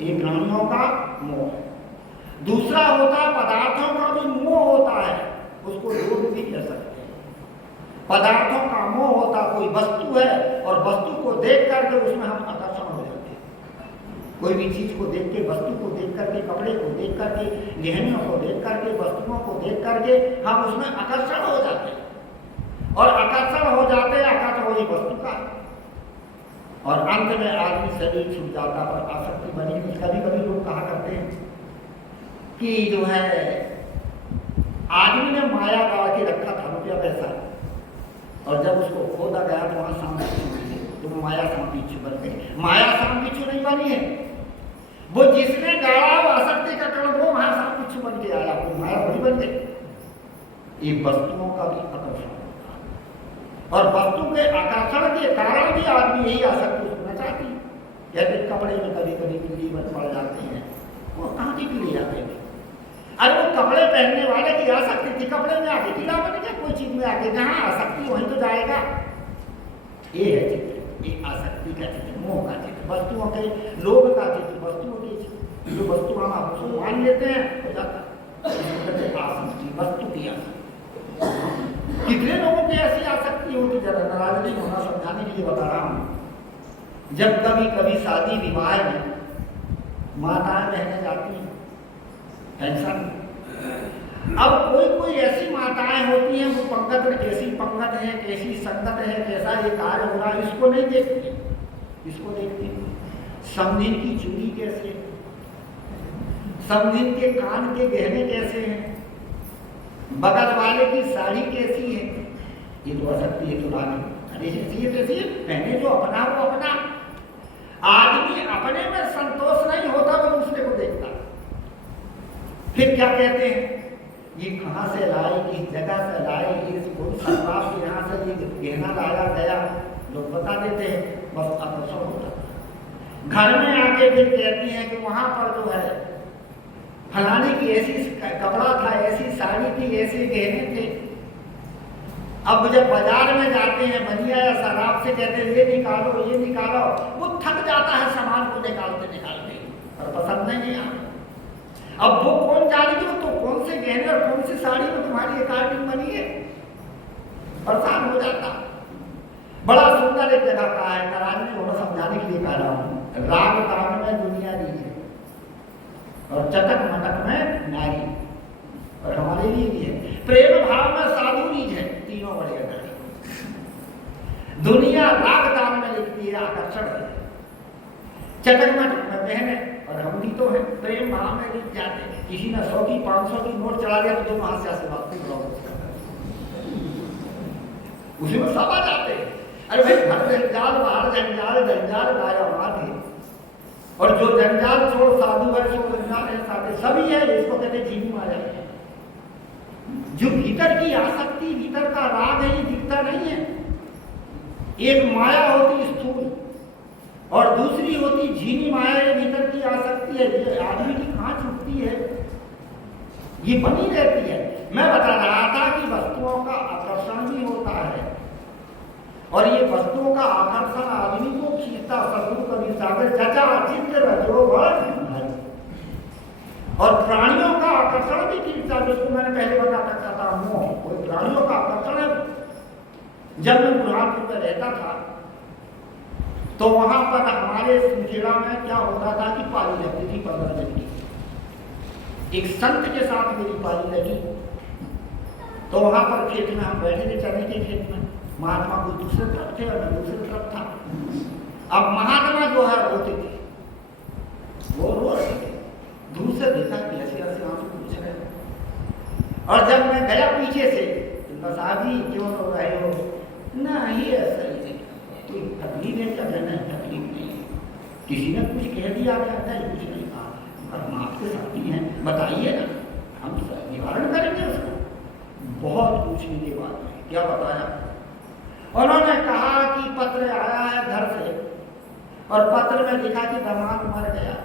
ये प्राणियों का मोह। दूसरा होता है पदार्थों का भी मोह होता है, उसको लोभ भी कह सकते हैं। पदार्थों का मोह होता, कोई वस्तु है और वस्तु को देख करके उसमें हम आकर्षण हो जाते हैं। कोई भी चीज को देख के, वस्तु को देख करके, कपड़े को देख करके, गहनियों को देख करके, वस्तुओं को देख करके हम उसमें आकर्षण हो जाते हैं। और आकर्षण हो जाते हैं, आकर्षण वही वस्तु का, और अंत में आदमी शरीर छूट जाता पर आसक्ति बनी। कभी कभी लोग कहा करते हैं कि जो है आदमी ने माया गाड़ के रखा था रुपया पैसा, और जब उसको खोदा गया तो वहां सांप बिच्छू, तो माया सांप बिच्छू बन गई। माया सांप बिच्छू नहीं बनी है, वो जिसने गाड़ा वो आसक्ति का कारण, वो वहां सांप बिच्छू बन के आया, वो माया बड़ी बन गई। ये वस्तुओं का भी आकर्षण होता है, और वस्तु के आकर्षण के कारण भी आदमी यही आसक्ति होना चाहती है। जैसे कपड़े में कभी कभी बिल्ली बन पड़ जाते हैं, वो कहाँ की बिल्ली जाते हैं? अरे वो कपड़े पहनने वाले की आसक्ति थी, कपड़े में आके कीड़ा बन गया, कोई चीज में आके, जहां आसक्ति वहीं तो जाएगा। ये है चित्र, ये आसक्ति का चित्र, मोह का चित्र, वस्तुओं के, लोभ का चित्र, वस्तुओं के चित्र। जो वस्तु हम आपको मान लेते हैं हो जाता आसक्ति, वस्तु की आसक्ति। कितने लोगों की ऐसी आसक्ति होती, जरा नाराज नहीं होना, समझाने के लिए बता रहा हूं। जब कभी कभी शादी विवाह में माताएं बहने जाती हैं टेंशन। अब कोई कोई ऐसी माताएं होती हैं, वो पंगत कैसी पंगत है, कैसी संगत है, कैसा ये कार्य हो रहा है, इसको नहीं देखती, इसको देखती समधिन की चूड़ी कैसे, समधिन के कान के गहने कैसे हैं, बगल वाले की साड़ी कैसी है। ये तो आसक्ति है, तो अरे ये कैसी है, पहने जो अपना वो अपना। आदमी अपने में संतोष नहीं होता, वो दूसरे को देखता। फिर क्या कहते हैं, ये कहाँ से लाए, इस जगह से लाए, इस शराब से यहाँ से ये गहना लाया गया, लोग बता देते हैं, बस आकर्षण होता है। घर में आके फिर कहती हैं कि वहाँ पर जो है फलाने की ऐसी कपड़ा था, ऐसी साड़ी थी, ऐसे गहने थे। अब जब बाजार में जाते हैं बनिया या शराब से कहते हैं ये निकालो ये निकालो, वो थक जाता है सामान को निकालते निकालते, और पसंद नहीं आता। अब वो कौन जानेगी तो कौन से गहने और कौन सी साड़ी में तुम्हारी अकॉर्डिंग बनी है, परेशान हो जाता। बड़ा सुंदर एक जगह कहा है, नाराज नहीं होना, समझाने के लिए कह रहा हूँ। राग तान में दुनिया दी है और चटक मटक में नारी, और हमारे लिए भी है। प्रेम भाव में साधु रीज है, तीनों बड़े नारी। दुनिया राग तान में लिखती है, आकर्षण है, चटक मटक में बहन, और हम भी तो है प्रेम भाव में लिख जाते हैं। किसी ने 100 की 500 की नोट चला दिया तो दोनों हाथ से आशीर्वाद उसी में सब आ जाते हैं। अरे भाई घर जंजाल बाहर जंजाल, जंजाल गाया माथे, और जो जंजाल छोड़ साधु है सो जंजाल है साधे, सभी है, इसको कहते जीवी माया है। जो भीतर की आसक्ति, भीतर का राग है, ये दिखता नहीं है। एक माया होती स्थूल और दूसरी होती झीनी माया, ये भीतर की आसक्ति है। ये आदमी की कहाँ छूटती है, ये बनी रहती है। मैं बता रहा था कि वस्तुओं का आकर्षण भी होता है, और ये वस्तुओं का आकर्षण आदमी को खींचता। सदगुरु कबीर सागर चचा चित्त रजो भाई, और प्राणियों का आकर्षण भी खींचता, जिसको मैंने पहले बताया था मोह। कोई प्राणियों का आकर्षण है। जब मैं बुरहानपुर में रहता था तो वहां पर हमारे खेड़ा में क्या होता था कि पाली लगती थी 15 दिन की। एक संत के साथ मेरी पाली लगी, तो वहां पर खेत में हम बैठे थे, चने के खेत में। महात्मा को दूसरे तरफ थे और मैं दूसरे तरफ था। अब महात्मा जो है रोते थे, वो रो रहे थे, दूर से देखा कि ऐसे ऐसे आंसू पूछ रहे। और जब मैं गया पीछे से, तो साहब जी क्यों रो रहे हो? नहीं ऐसा ही किसी ने कुछ कह दिया क्या? नहीं, कुछ नहीं कहा। हम आपके साथी हैं, बताइए ना, हम निवारण करेंगे उसको। बहुत पूछने के बाद क्या बताया? उन्होंने कहा कि पत्र आया है घर से और पत्र में लिखा कि दामाद मर गया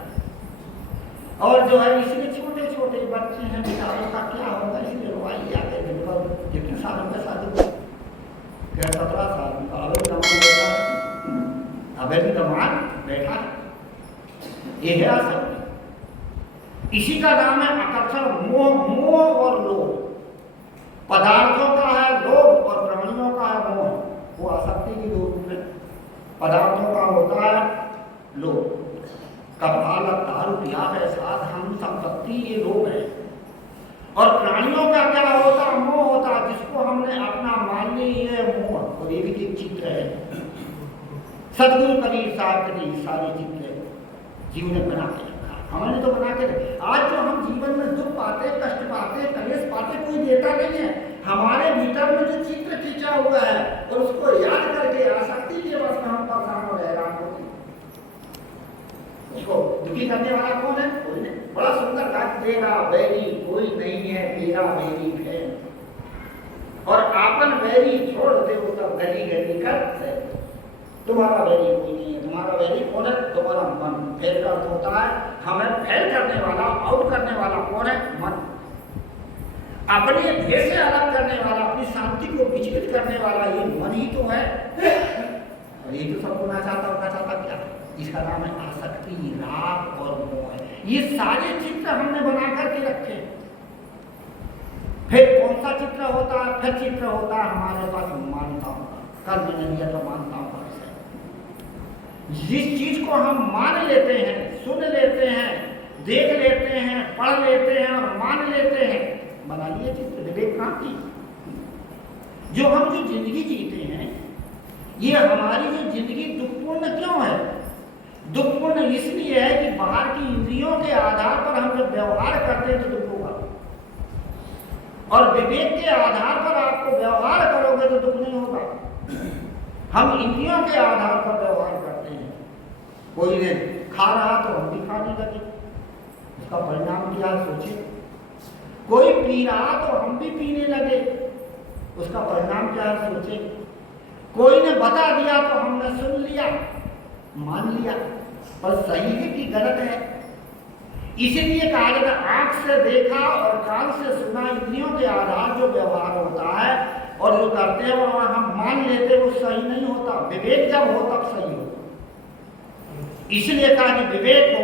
और जो है इसलिए छोटे छोटे बच्चे हैं बेचारों का क्या होगा, इसलिए रोवाई आ गए। कितने सालों का शादी? क्या 17 साल का? अभी दामाद बैठा है, अभी भी दामाद बैठा है। ये है आसक्ति। इसी का नाम है आकर्षण, मोह। मोह और लोभ, पदार्थों का है लोभ और प्राणियों का है मोह। वो आसक्ति की दो रूप है। पदार्थों का होता है लोभ, कपाल तारु प्यास है साथ हम संपत्ति, ये लोभ है। और प्राणियों का क्या होता? मोह होता, जिसको हमने अपना मान लिया, ये मोह। और ये भी एक चित्र है, सदगुरु कबीर साहब के सारे चित्र जीव ने बना के रखा, हमने तो बना के रखा। आज जो हम जीवन में दुख पाते, कष्ट पाते, कलेश पाते, कोई देता नहीं है। हमारे भीतर में जो चित्र खींचा हुआ है और उसको याद करके आसक्ति के बस में हम परेशान और हैरान होते हैं। उसको दुखी करने वाला कौन है? कोई नहीं। बड़ा सुंदर कहा, तेरा वैरी कोई नहीं है, तेरा वैरी है। और आपन वैरी छोड़ दे वो सब गली गली कर। तुम्हारा वैरी कोई नहीं है। तुम्हारा वैरी कौन है? तुम्हारा मन। फेल का अर्थ होता है हमें फेल करने वाला, आउट करने वाला कौन है? मन। अपने भेद से अलग करने वाला, अपनी शांति को विचलित करने वाला ये मन ही तो है। और ये तो सबको ना चाहता क्या? इसका नाम है आसक्ति, राग और मोह। ये सारे चित्र हमने बना करके रखे। फिर कौन सा चित्र होता है? फिर चित्र होता है हमारे पास मान्यताओं का। कल मैंने लिया था मान्यताओं का विषय। जिस चीज को हम मान लेते हैं, सुन लेते हैं, देख लेते हैं, पढ़ लेते हैं और मान लेते हैं, बना लिए चित्र। विवेक क्रांति। जो हम जो जिंदगी जीते हैं, ये हमारी जो जिंदगी दुखपूर्ण क्यों है? दुखपूर्ण इसलिए है कि बाहर की इंद्रियों के आधार पर हम जब व्यवहार करते हैं तो दुख होगा, और विवेक के आधार पर आपको व्यवहार करोगे तो दुख नहीं होगा। हम इंद्रियों के आधार पर व्यवहार करते हैं। कोई ने खा रहा तो हम भी खाने लगे, उसका परिणाम क्या सोचिए। कोई पी रहा तो हम भी पीने लगे, उसका परिणाम क्या है सोचे। कोई ने बता दिया तो हमने सुन लिया, मान लिया, पर सही है कि गलत है? इसीलिए कहा जाता है आंख से देखा और कान से सुना, इंद्रियों के आधार जो व्यवहार होता है और जो करते हैं और हम मान लेते हैं वो सही नहीं होता। विवेक जब हो तब सही हो। इसलिए कहा कि विवेक हो।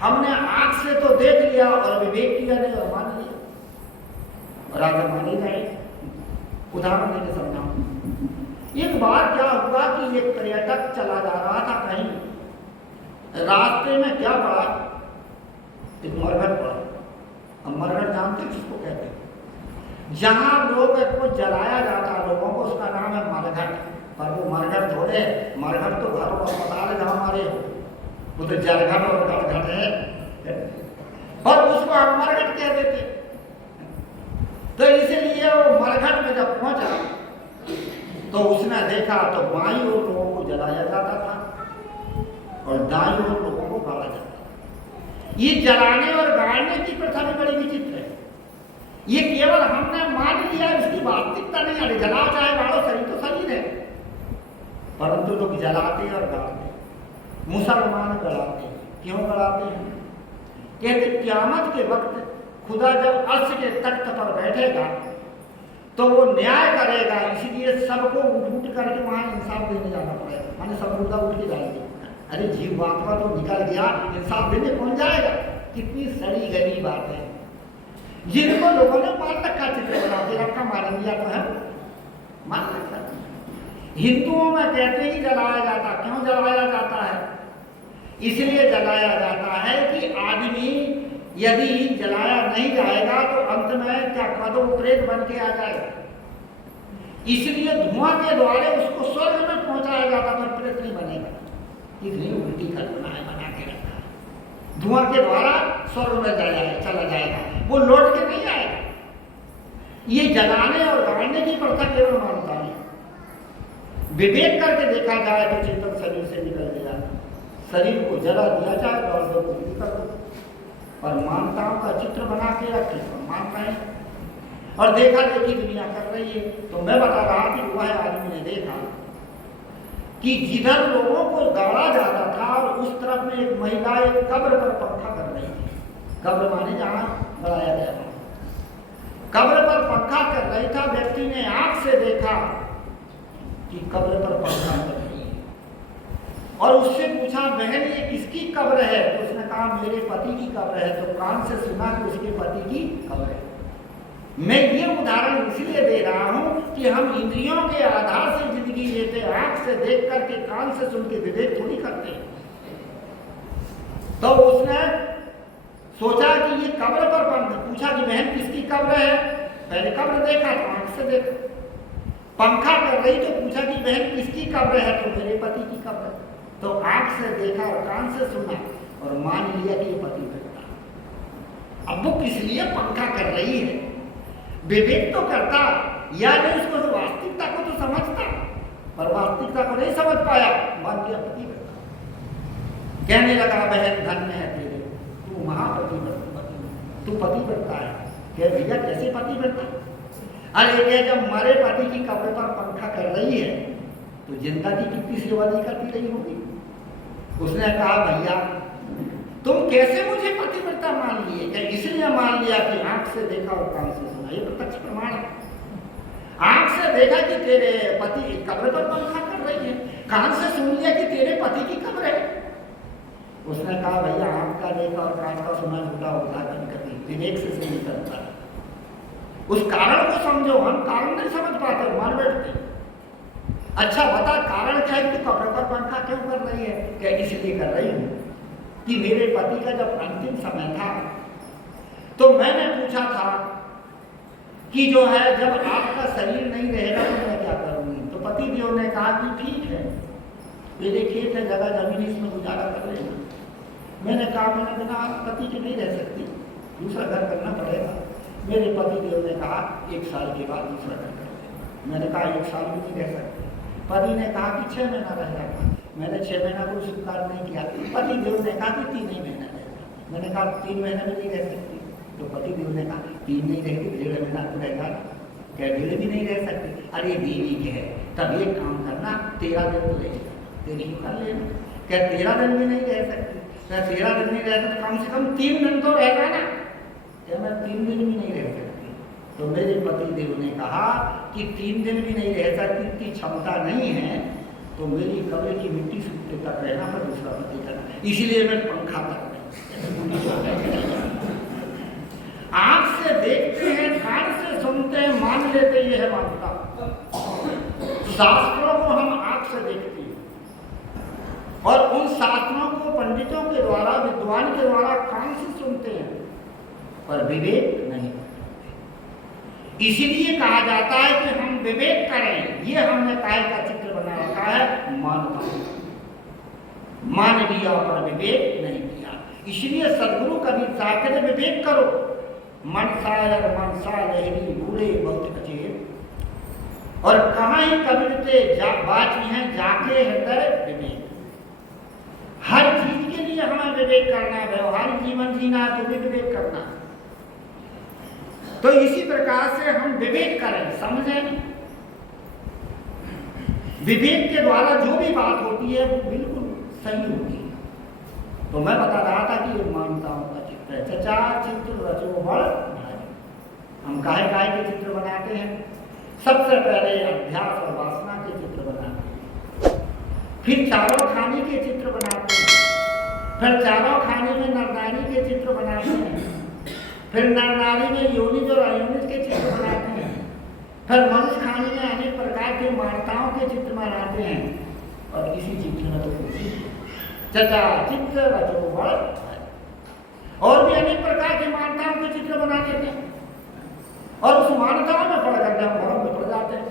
हमने आंख से तो देख लिया और विवेक किया नहीं और मान लिया, और आगे मानी जाए। उदाहरण देके समझाऊं। एक बार क्या हुआ कि एक पर्यटक चला जा रहा था कहीं, रास्ते में क्या पड़ा? एक मरघट पड़ा। अब मरघट जानते किसको कहते हैं? जहां लोग को जलाया जाता लोगों को, उसका नाम है मरघट। पर वो मरघट थोड़े, मरघट तो घर और अस्पताल है जहां हमारे, वो तो जलघट और गड़घट है, और उसको हम मरघट कह देते। तो इसलिए वो मरघट में जब पहुंचा तो उसने देखा तो बाईं ओर लोगों को जलाया जाता था और दाईं ओर लोगों को गाड़ा जाता था। ये जलाने और गाड़ने की प्रथा भी बड़ी विचित्र है। ये केवल हमने मान लिया, उसकी वास्तविकता नहीं आ रही। जलाओ चाहे गाड़ो, शरीर तो शरीर है, परंतु लोग जलाते और गाड़ते। मुसलमान गड़ाते। क्यों गड़ाते हैं? कहते क़यामत के वक्त खुदा जब अर्श के तख्त पर बैठेगा तो वो न्याय करेगा, इसलिए सबको उठ करके वहां इंसाफ देने जाना पड़ेगा। माने सब मुद्दा उठ के जाएंगे। अरे जीव आत्मा तो निकल गया, इंसाफ देने कौन जाएगा? कितनी सड़ी गली बात है। जिनको लोगों ने मार रखा, चित्र बना के रखा, मार दिया तो है, मार रखा। हिंदुओं में कहते ही जलाया जाता। क्यों जलाया जाता है? इसलिए जलाया जाता है कि आदमी यदि जलाया नहीं जाएगा तो अंत में क्या कदो प्रेत बन के आ जाएगा। इसलिए धुआं के द्वारा उसको स्वर्ग में पहुंचाया जाता, पर प्रेत नहीं बनेगा। कितनी उल्टी कल्पना है बना के रखा है। धुआं के द्वारा स्वर्ग में चला जाएगा, वो लौट के नहीं आएगा। ये जलाने और गाड़ने की प्रथा केवल मानता है। विवेक करके देखा जाए तो चेतन शरीर से निकल गया, शरीर को जला दिया जाए और जो कुछ भी कर दो, पर मानताओं का चित्र बना के रखे और मानता है और देखा देखी दुनिया कर रही है। तो मैं बता रहा कि वह आदमी ने देखा कि जिधर लोगों को गाड़ा जाता था और उस तरफ में एक महिला एक कब्र पर पंखा कर रही थी। कब्र माने जहां गड़ाया गया, कब्र पर पंखा कर रही था। व्यक्ति ने आंख से देखा कि कब्र पर पंखा कर रही है और उससे पूछा, बहन ये किसकी कब्र है? तो उसने कहा मेरे पति की कब्र है। तो कान से सुना कि उसके पति की कब्र है। मैं ये उदाहरण इसलिए दे रहा हूं कि हम इंद्रियों के आधार से जिंदगी लेते, आंख से देख करके, कान से सुन के विवेक थोड़ी करते हैं। तो उसने सोचा कि ये कब्र पर पूछा कि बहन किसकी कब्र है? पहले कब्र देखा तो आंख से देखा, पंखा कर रही तो पूछा कि बहन किसकी कब्र है? तो मेरे पति की कब्र है। तो आंख से देखा और कान से सुना और मान लिया कि ये पति करता। अब वो किस लिए पंखा कर रही है? विवेक तो करता या नहीं, उसको तो वास्तविकता को तो समझता, पर वास्तविकता को नहीं समझ पाया, मान लिया पति करता। कहने लगा बहन धन्य है तेरे, तू महापति तू पति बनता है। कह भैया कैसे पति बनता? अरे कह जब मरे पति की कब्र पर पंखा कर रही है तो जिंदा की कितनी सेवा नहीं करती रही होगी। उसने कहा भैया तुम कैसे मुझे पतिव्रता मान लिए? क्या इसलिए मान लिया कि आंख से देखा और कान से सुना? ये प्रत्यक्ष प्रमाण है। आंख से देखा कि तेरे पति कब्र पर पंखा कर रही है, कान से सुन लिया कि तेरे पति की कब्र है। उसने कहा भैया आंख का देखा और कान का सुना झूठा होता है, कभी विवेक से नहीं करता। उस कारण को समझो, हम कारण नहीं समझ पाते, मान बैठते। अच्छा बता कारण क्या है? तू कब्र पर पंखा क्यों कर रही है? क्या इसलिए कर रही हूं कि मेरे पति का जब अंतिम समय था तो मैंने पूछा था कि जो है जब आपका शरीर नहीं रहेगा तो मैं क्या करूंगी? तो पति देव ने कहा कि ठीक है, मेरे खेत है, जगह जमीन, इसमें गुजारा कर लेना। मैंने कहा मैंने बिना पति के नहीं रह सकती, दूसरा घर करना पड़ेगा। मेरे पति देव ने कहा 1 साल के बाद दूसरा घर कर लेना। मैंने कहा 1 साल भी नहीं रह सकते। पति ने कहा कि 6 महीना रह जाएगा। मैंने 6 महीना को स्वीकार नहीं किया। पति देव ने कहा कि 3 ही महीना रहेगा। मैंने कहा 3 महीना में नहीं रह सकती। तो पति देव ने कहा 3 नहीं रहेगी, 1.5 महीना तो रहेगा। क्या 1.5 भी नहीं रह सकती? अरे देवी के है, तब एक काम करना 13 दिन तो रहेगा, तेरी कर लेना। क्या 13 दिन भी नहीं रह सकती? क्या 13 दिन नहीं रहता तो कम से कम 3 दिन तो रहेगा ना? क्या मैं 3 दिन भी नहीं रह सकती? तो मेरे पति देव ने कहा कि 3 दिन भी नहीं रह सकती, इतनी क्षमता नहीं है, तो मेरी कब्र की मिट्टी सूखने तक रहना, पर दूसरा पति करना, इसीलिए मैं पंखा कर रही। आंख से देखते हैं, कान से सुनते हैं, मान लेते, ये है मानता। शास्त्रों को हम आंख से देखते हैं और उन शास्त्रों को पंडितों के द्वारा, विद्वान के द्वारा कान से सुनते हैं, पर विवेक नहीं। इसीलिए कहा जाता है कि हम विवेक करें। ये हमने काय का चित्र बना रखा है, मानता मान लिया पर विवेक नहीं किया। इसलिए सदगुरु कभी चाहते विवेक करो। मनसायर मनसा लहरी बूढ़े बहुत कचेर और कहाँ ही कबीरते बाची हैं जाके हृदय विवेक। हर चीज के लिए हमें विवेक करना है, व्यवहारिक जीवन जीना है तो भी विवेक करना है। तो इसी प्रकार से हम विवेक करें, समझें। विवेक के द्वारा जो भी बात होती है वो बिल्कुल सही होती है। तो मैं बता रहा था कि ये मानताओं का चित्र है। चचा चित्र रचो बड़ भारी। हम काहे काहे के चित्र बनाते हैं? सबसे पहले अध्यास और वासना के चित्र बनाते हैं, फिर चारों खाने के चित्र बनाते हैं, फिर चारों खाने में नरनारी के चित्र बनाते हैं, फिर नरनारी में योनिज और अयोनिज के चित्र बनाते हैं, फिर मनुष्य खाने में अनेक प्रकार के मानताओं के चित्र बनाते हैं। और इसी चित्र में तो चचा चित्र रचो बड़, और भी अनेक प्रकार के मानताओं के चित्र बना देते हैं और उस मानताओं में पढ़ करके हम भ्रम में पड़ जाते हैं।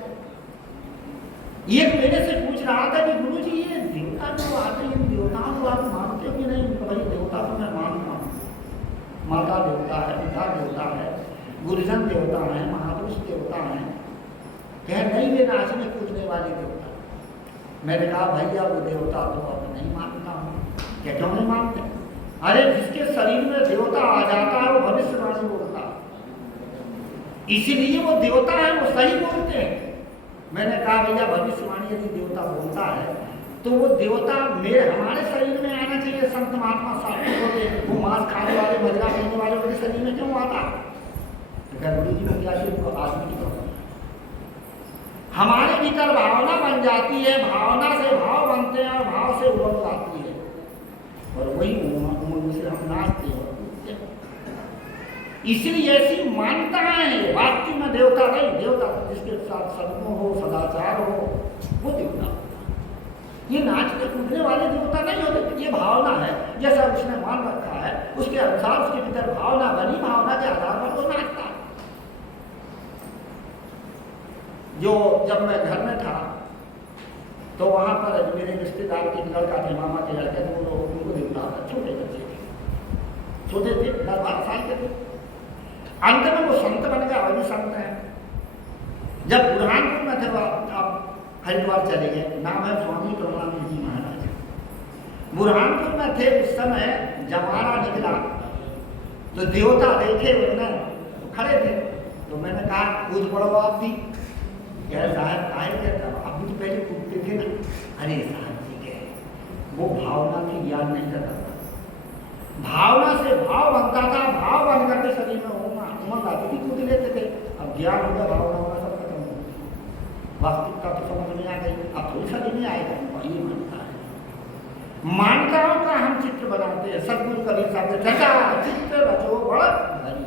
ये मेरे से पूछ रहा था कि गुरु जी ये देवता जो आते हैं, देवताओं को आप मानते हो कि नहीं? भाई देवता तो मैं मानता हूँ, माता देवता है, पिता देवता है, गुरुजन देवता है, महापुरुष देवता है। कह नहीं वे नाचने कूदने वाले देवता। मैंने कहा भैया वो देवता तो अब नहीं मानता हूँ। क्या क्यों नहीं मानते? अरे जिसके शरीर में देवता आ जाता है वो भविष्यवाणी बोलता है, इसीलिए वो देवता है, वो सही बोलते हैं। मैंने कहा भैया भविष्यवाणी यदि देवता बोलता है तो वो देवता मेरे हमारे शरीर में आना चाहिए। संत महात्मा साधु होते वो मांस खाने वाले मदिरा पीने वाले उनके शरीर में क्यों आता? गुरु जी को क्या उनको आदमी की प्रॉब्लम। हमारे भीतर भावना बन जाती है, भावना से भाव बनते हैं और भाव से उमंग आती है और वही उमंग से हम नाचते हैं। इसलिए ऐसी मान्यताएं हैं। वास्तव में देवता नहीं, देवता जिसके साथ सद्गुण हो, सदाचार हो, वो देवता। ये नाचने कूदने वाले देवता नहीं होते। ये भावना है, जैसा उसने मान रखा है उसके अनुसार उसके भीतर भावना बनी, भावना के आधार पर वो नाचता है। जो जब मैं घर में था तो वहां पर मेरे रिश्तेदार के लड़का थे, मामा के लड़के थे, वो लोग उनको देखता था। छोटे बच्चे थे, छोटे थे, 10-12 साल के थे। अंत में वो संत बन गया, अभी संत है। जब बुरहानपुर में थे, आप हरिद्वार चले गए, नाम है स्वामी प्रमानंद जी महाराज। बुरहानपुर में थे उस समय, जमाना निकला तो देवता देखे उन्होंने तो खड़े थे। तो मैंने कहा कूद पड़ो आप भी। कह साहब काहे कहता, आप भी तो पहले कूदते थे ना। अरे साहब जी के वो भावना की ज्ञान नहीं करता था, भावना से भाव बनता था, भाव बन करके शरीर में उमंग आती थी, कूद लेते थे। अब ज्ञान हो गया, भावना होगा, सब खत्म हो गया। वास्तविकता तो समझ में आ गई, अब थोड़ी सा नहीं आएगा। ये मानता है, मान्यताओं का हम चित्र बनाते हैं। सदगुरु कबीर साहब ने रचा चित्र रचो बड़ भरी,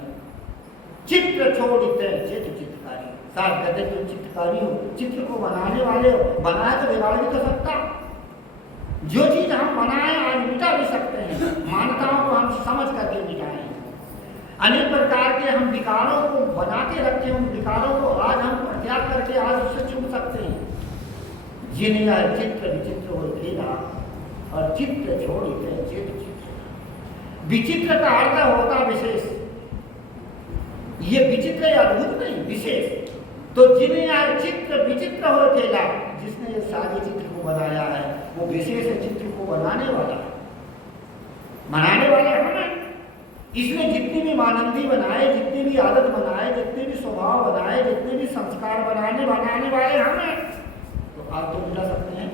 चित्र छोड़ते चित्र चित्रकारी। साहब कहते तुम चित्रकारी हो, चित्र को बनाने वाले हो, बनाए तो बिगाड़ भी तो सकता। जो चीज हम बनाए आज मिटा भी सकते हैं, मान्यताओं को हम समझ करके मिटाएं। अनेक प्रकार के हम विकारों को बना के रखे, उन विकारों को आज हम त्याग करके आज उससे छूट सकते हैं। जिन्हें चित्र विचित्र हो खेला और चित्र छोड़ते चित्र चित्र। विचित्र का अर्थ होता विशेष, ये विचित्र या अद्भुत नहीं, विशेष। तो जिन्हें चित्र विचित्र हो खेला, जिसने ये सारे चित्र को बनाया है वो विशेष चित्र को बनाने वाला है, बनाने वाला है ना। इसने जितनी भी मानंदी बनाए, जितनी भी आदत बनाए, जितने भी स्वभाव बनाए, जितने भी संस्कार बनाने वाले हमें, तो आप तो मिटा सकते हैं।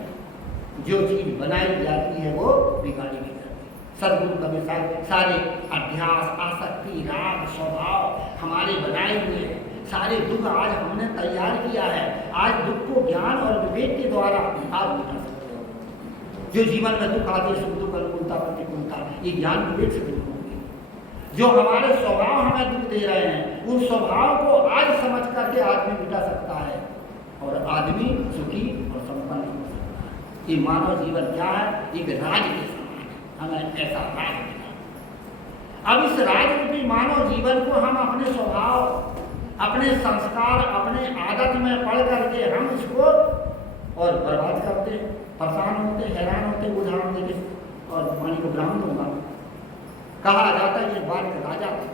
जो चीज बनाई जाती है वो बिगाड़ी भी जाती है। सदगुरु कबीर साहब सारे अभ्यास, आसक्ति, राग, स्वभाव हमारे बनाए हुए हैं। सारे दुख आज हमने तैयार किया है। आज दुख को ज्ञान और विवेक के द्वारा आप मिटा सकते हो। जो जीवन में दुख आते, सुख दुख, अनुकूलता प्रतिकूलता, ये ज्ञान विवेक से दूर होंगे। जो हमारे स्वभाव हमें दुख दे रहे हैं, उन स्वभाव को आज समझ करके आदमी मिटा सकता है और आदमी सुखी और संपन्न हो सकता है। ये मानव जीवन क्या है? एक राज के समान है, हमें ऐसा राज मिला। अब इस राज रूपी मानव जीवन को हम अपने स्वभाव, अपने संस्कार, अपने आदत में पढ़ करके हम इसको और बर्बाद करते, परेशान होते, हैरान होते। उदाहरण देते और वाणी को ब्राह्मण दूंगा। कहा जाता है ये बात राजा था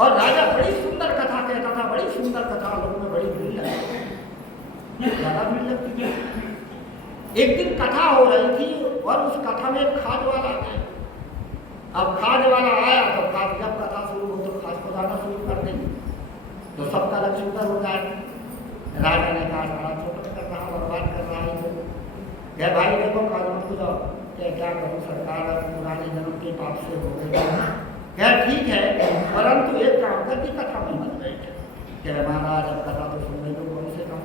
और राजा बड़ी सुंदर कथा कहता था, बड़ी सुंदर कथा, लोगों में बड़ी भीड़ लगती, ज्यादा भीड़ लगती थी। एक दिन कथा हो रही थी और उस कथा में एक खाद वाला आया। अब खाद वाला आया तो खाद, जब कथा शुरू हो तो खाद को ज्यादा शुरू कर देंगे तो सबका लक्ष्य उधर हो जाए। राजा ने कहा सारा चौपट कर रहा, बर्बाद कर रहा है। तो क्या भाई देखो खाद मत खुदाओ। क्या करूँ सरकार, पुराने जन्म के पाप से हो गए। क्या ठीक है, परंतु एक काम करके कथा में मत बैठे। क्या महाराज अब कथा तो सुन रहे हो, कम से कम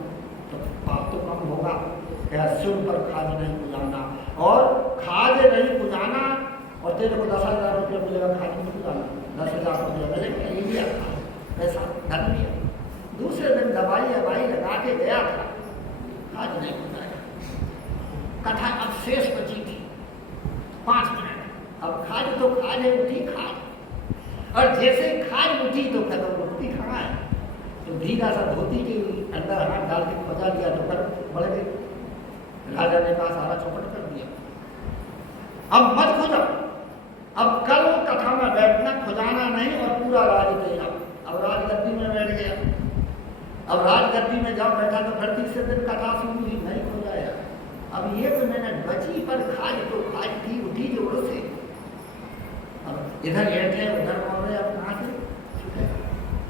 तो पाप तो कम होगा। क्या शिव पर खाद नहीं पुजाना और खाद नहीं पुजाना और तेरे को 10,000 रुपये मिलेगा, खाद नहीं पुजाना 10,000 रुपये मिलेगा, ये भी आता है पैसा धन भी है। दूसरे दिन दवाई लगा के गया था, खाद नहीं पुजाया। कथा अब शेष बची थी 5 मिनट। अब खाद तो खाद है, उठी खाद, और जैसे खाद उठी तो खत्म, रोटी खाना है तो धीरा सा धोती के अंदर हाथ डाल के खोजा लिया तो कर बढ़ गए। राजा ने कहा सारा चौपट कर दिया, अब मत खोजा, अब कल कथा में बैठना, खुजाना नहीं और पूरा राज तेरा। अब राजगद्दी में बैठ गया। अब राजगद्दी में जब बैठा तो फिर तीसरे दिन कथा शुरू हुई, नहीं खोजाया। अब 1 मिनट बची पर खाद तो खाद थी, इधर लेट है उधर बोल रहे, अब कहाँ से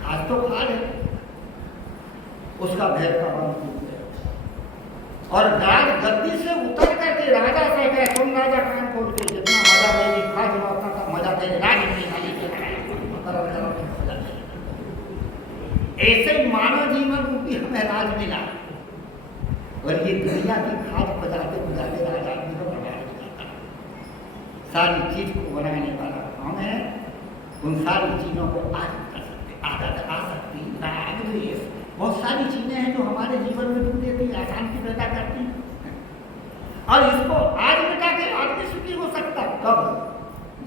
आज तो खा ले। उसका भैर का बांध टूट गया और गार्ड गद्दी से उतर करके राजा से कहे, तुम राजा कान खोल के जितना मजा मेरी खा जो उतना था मजा तेरे राज में खाली ऐसे मानव जीवन रूपी हमें राज मिला और ये दुनिया की खाद बजाते बजाते राजा आदमी को बर्बाद हो जाता है। सारी चीज को बनाने वाला हम है, उन सारी चीजों को आज कर सकते, आदत आ सकती, राग द्वेष, बहुत सारी चीजें हैं जो हमारे जीवन में टूट देती, अशांति पैदा करती और इसको आज मिटा के आदमी सुखी हो सकता कब?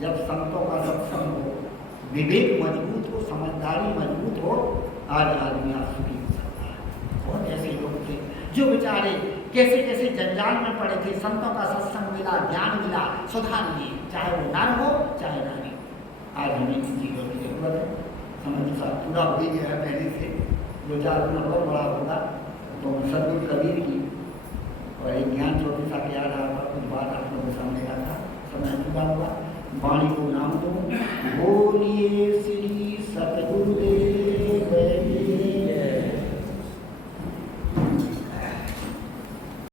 जब संतों का सत्संग हो, विवेक मजबूत हो, समझदारी मजबूत हो, आज आदमी आज सुखी हो सकता है। बहुत ऐसे लोग थे जो बेचारे कैसे कैसे जंजाल में पड़े थे, संतों का सत्संग मिला, ज्ञान मिला, सुधार लिए, चाहे वो नर हो चाहे नारी। आज हमें इन चीज़ों की जरूरत है। समय पूरा हो ही गया है पहले से, 2-4 दिन और बड़ा होगा तो सदगुरु कबीर की